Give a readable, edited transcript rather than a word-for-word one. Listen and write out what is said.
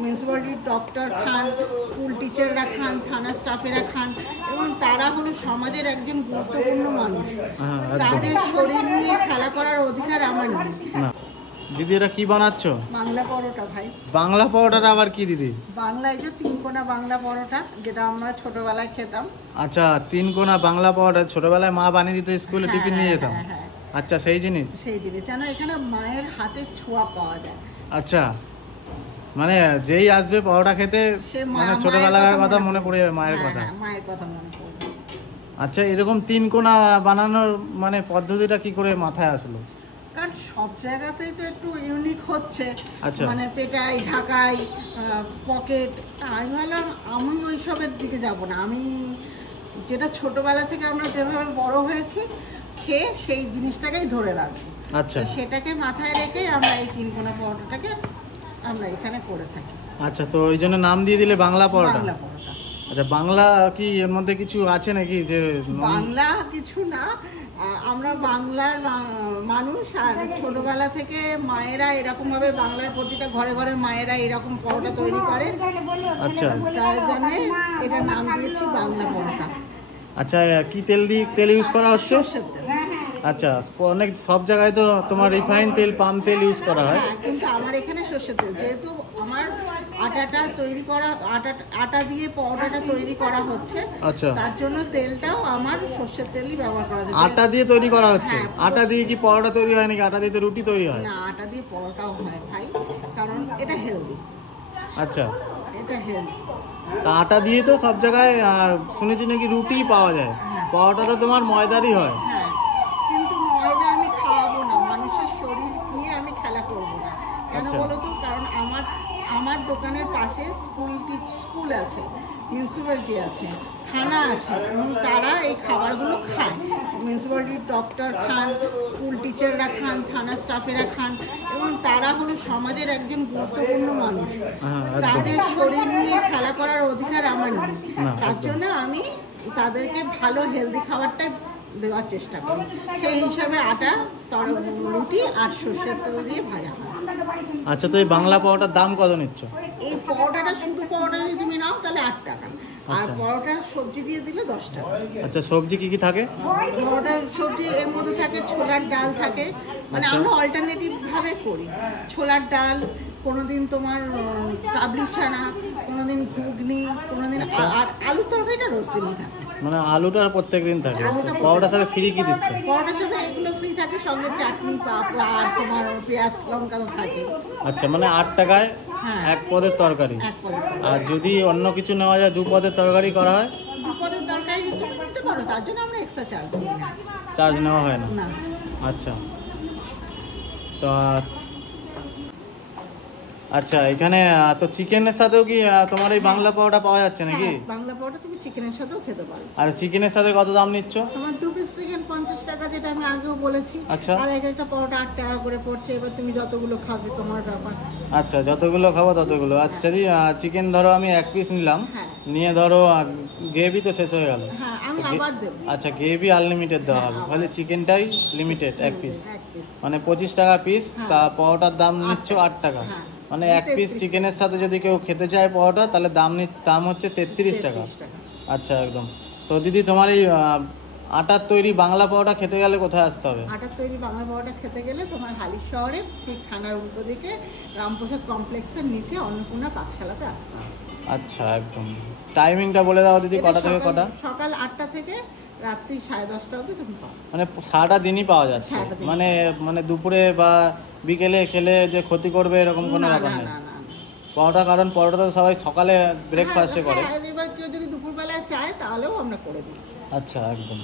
মিউনিসিপ্যালিটির doctor খান, school টিচাররা খান, থানা স্টাফেরা খান, এবং তারা হলো সমাজের একজন গুরুত্বপূর্ণ মানুষ। তাদের শরীর নিয়ে খেলা করার অধিকার আমার নেই। দিদি এটা কি বানাচ্ছ? বাংলা পরোটা ভাই। বাংলা পরোটাটা আবার কি দিদি? বাংলায় যে 3 কোনা বাংলা পরোটা, যেটা আমরা ছোটবেলায় খেতাম। আচ্ছা, 3 কোনা বাংলা পরোটা ছোটবেলায় মা বানিয়ে দিত, স্কুলে টিফিন নিয়ে যেতাম। আচ্ছা, সেই জিনিস যেন এখানে মায়ের হাতের ছোঁয়া পাওয়া যায়। আচ্ছা, মানে যেই আসবে পরোটা খেতে মানে ছোটবেলার কথা মনে পড়ে যাবে, মায়ের কথা মনে পড়বে। আচ্ছা, এরকম 3 কোনা বানানোর মানে পদ্ধতিটা কি করে মাথায় আসলো? কারণ সব জায়গাতেই তো একটু ইউনিক হচ্ছে। আচ্ছা, মানে পেটাই, ঢাকাই, পকেট। আমি ভাবলাম আমি ওইসবের দিকে যাব না, আমি যেটা ছোটবেলা থেকে আমরা যেভাবে বড় হয়েছি খেয়ে সেই জিনিসটাকেই ধরে রাখবো। আচ্ছা, সেটাকে মাথায় রেখে আমরা এই 3 কোনা পরোটাটাকে আমরা এখানে করে থাকি। আচ্ছা, তো ওই জন্য নাম দিয়ে দিলে বাংলা পরোটা। বাংলা পরোটা। আচ্ছা, বাংলা কি এর মধ্যে কিছু আছে নাকি? যে বাংলা কিছু না, আমরা বাংলার মানুষ, আর ছোটবেলা থেকে মায়েরা এরকম ভাবে বাংলার প্রতিটা ঘরে ঘরে মায়েরা এরকম পরোটা তৈরি করে। আচ্ছা, তাই জন্য এটা নাম দিয়েছি বাংলা পরোটা। আচ্ছা, কি তেল ইউজ করা হচ্ছে? সরষের তেল। আচ্ছা, অনেক সব জায়গায় তো তোমার রিফাইন তেল, পাম তেল ইউজ করা হয়, কিন্তু আমার এখানে সরষের তেল, যেহেতু আমার আটাটা তৈরি করা, আটা দিয়ে পরোটাটা তৈরি করা হচ্ছে। আচ্ছা, তার জন্য তেলটাও আমার সরষের তেলই ব্যবহার করা হচ্ছে। আটা দিয়ে তৈরি করা হচ্ছে? আটা দিয়ে কি পরোটা তৈরি হয় নাকি? আটা দিয়ে তো রুটি তৈরি হয়। না, আটা দিয়ে পরোটাও হয় ভাই, কারণ এটা হেলদি। আচ্ছা, এটা হেলদি। তা আটা দিয়ে তো সব জায়গায় শুনেছি নাকি রুটি পাওয়া যায়, পরোটা তো তোমার ময়দারই হয়। হ্যাঁ, কিন্তু ময়দা আমি খাওয়াবো না, মানুষের শরীর নিয়ে আমি খেলা করবো না। কেন বলো তো? কারণ আমার দোকানের পাশে স্কুল আছে, মিউনিসিপ্যালিটি আছে, থানা আছে, এবং তারা এই খাবারগুলো খায়। মিউনিসিপ্যালিটির ডক্টর খান, স্কুল টিচাররা খান, থানা স্টাফেরা খান, এবং তারা হলো সমাজের একজন গুরুত্বপূর্ণ মানুষ। তাদের শরীর নিয়ে খেলা করার অধিকার আমার নেই। তার জন্য আমি তাদেরকে ভালো হেলদি খাবারটাই দেওয়ার চেষ্টা করি। সেই হিসাবে আটা, রুটি আর সর্ষের তেল দিয়ে ভাজা হয়। আচ্ছা, তো এই বাংলা পরোটার দাম কত নিচ্ছ? এই পরোটাটা, শুধু পরোটা যদি তুমি নাও তাহলে 8 টাকা, আর পরোটার সবজি দিয়ে দিলে 10 টাকা। আচ্ছা, সবজি কি কি থাকে? পরোটার সবজি এর মধ্যে থাকে ছোলার ডাল থাকে, মানে আমরা অল্টারনেটিভ ভাবে করি। ছোলার ডাল, কোনোদিন তোমার কাবলি ছানা, কোনোদিন ঘুগনি, কোনোদিন আর আলুর তরকারিটা রোজ দিনই থাকে। মানে আলুটা প্রত্যেকদিন থাকে। পরোটার সাথে ফ্রি কি দিচ্ছে? পরোটার সাথে এগুলো ফ্রি থাকে, সঙ্গে চাটনি, পাপড় আর তোমার পেঁয়াজ লঙ্কা তো থাকে। আচ্ছা, মানে 8 টাকায় 1 পদের তরকারি। আর যদি অন্য কিছু নেওয়া যায়, 2 পদের তরকারি করা হয়? 2 পদের তরকারি নিতে পারো, তার জন্য আমরা এক্সট্রা চার্জ নেওয়া হয় না। আচ্ছা, তো আচ্ছা, এখানে তো চিকেনের সাথেও কি তোমার এই বাংলা পরোটা পাওয়া যাচ্ছে নাকি? বাংলা পরোটা তুমি চিকেনের সাথেও খেতে পারো। আর চিকেনের সাথে কত দাম নিচ্ছ? তোমার 2 পিস চিকেন 50 টাকা, যেটা আমি আগেও বলেছি। আচ্ছা, আর একটা পরোটা 8 টাকা করে পড়ছে। এবার তুমি যতগুলো খাবে তোমার ব্যাপার। আচ্ছা, যতগুলো খাবো ততগুলো। আচ্ছা, চিকেন ধরো আমি 1 পিস নিলাম, নিয়ে ধরো গ্রেভি তো শেষ হয়ে গেল। হ্যাঁ, আমি আবার দেব। আচ্ছা, গ্রেভি আনলিমিটেড দেওয়া হবে, তাহলে চিকেনটাই লিমিটেড 1 পিস, মানে 25 টাকা পিস। তা পরোটার দাম নিচ্ছ 8 টাকা, মানে 1 পিস চিকেনের সাথে যদি কেউ খেতে চায় পরোটা, তাহলে দাম হচ্ছে 33 টাকা। আচ্ছা, একদম। তো দিদি, তোমার এই আটার তৈরি বাংলা পরোটা খেতে গেলে কোথায় আসতে হবে? আটার তৈরি বাংলা পরোটা খেতে গেলে তোমার হালিশ শহরে ঠিক থানার উল্টো দিকে রামপ্রসাদ কমপ্লেক্সের নিচে অন্নপূর্ণা পাকশালাতে আসতে হবে। আচ্ছা, একদম। টাইমিংটা বলে দাও দিদি, কটা থেকে কটা? সকাল 8টা থেকে রাত্রি 10:30 অবধি তুমি পাও। মানে সারাটা দিনই পাওয়া যাচ্ছে? মানে দুপুরে বা বিকেলে খেলে যে ক্ষতি করবে এরকম কোনো ব্যাপার নেই পরোটা? কারণ পরোটা তো সবাই সকালে ব্রেকফাস্টে করে। এবার কেউ যদি দুপুরবেলায় চায় তাহলেও আমরা করে দিই। আচ্ছা, একদম।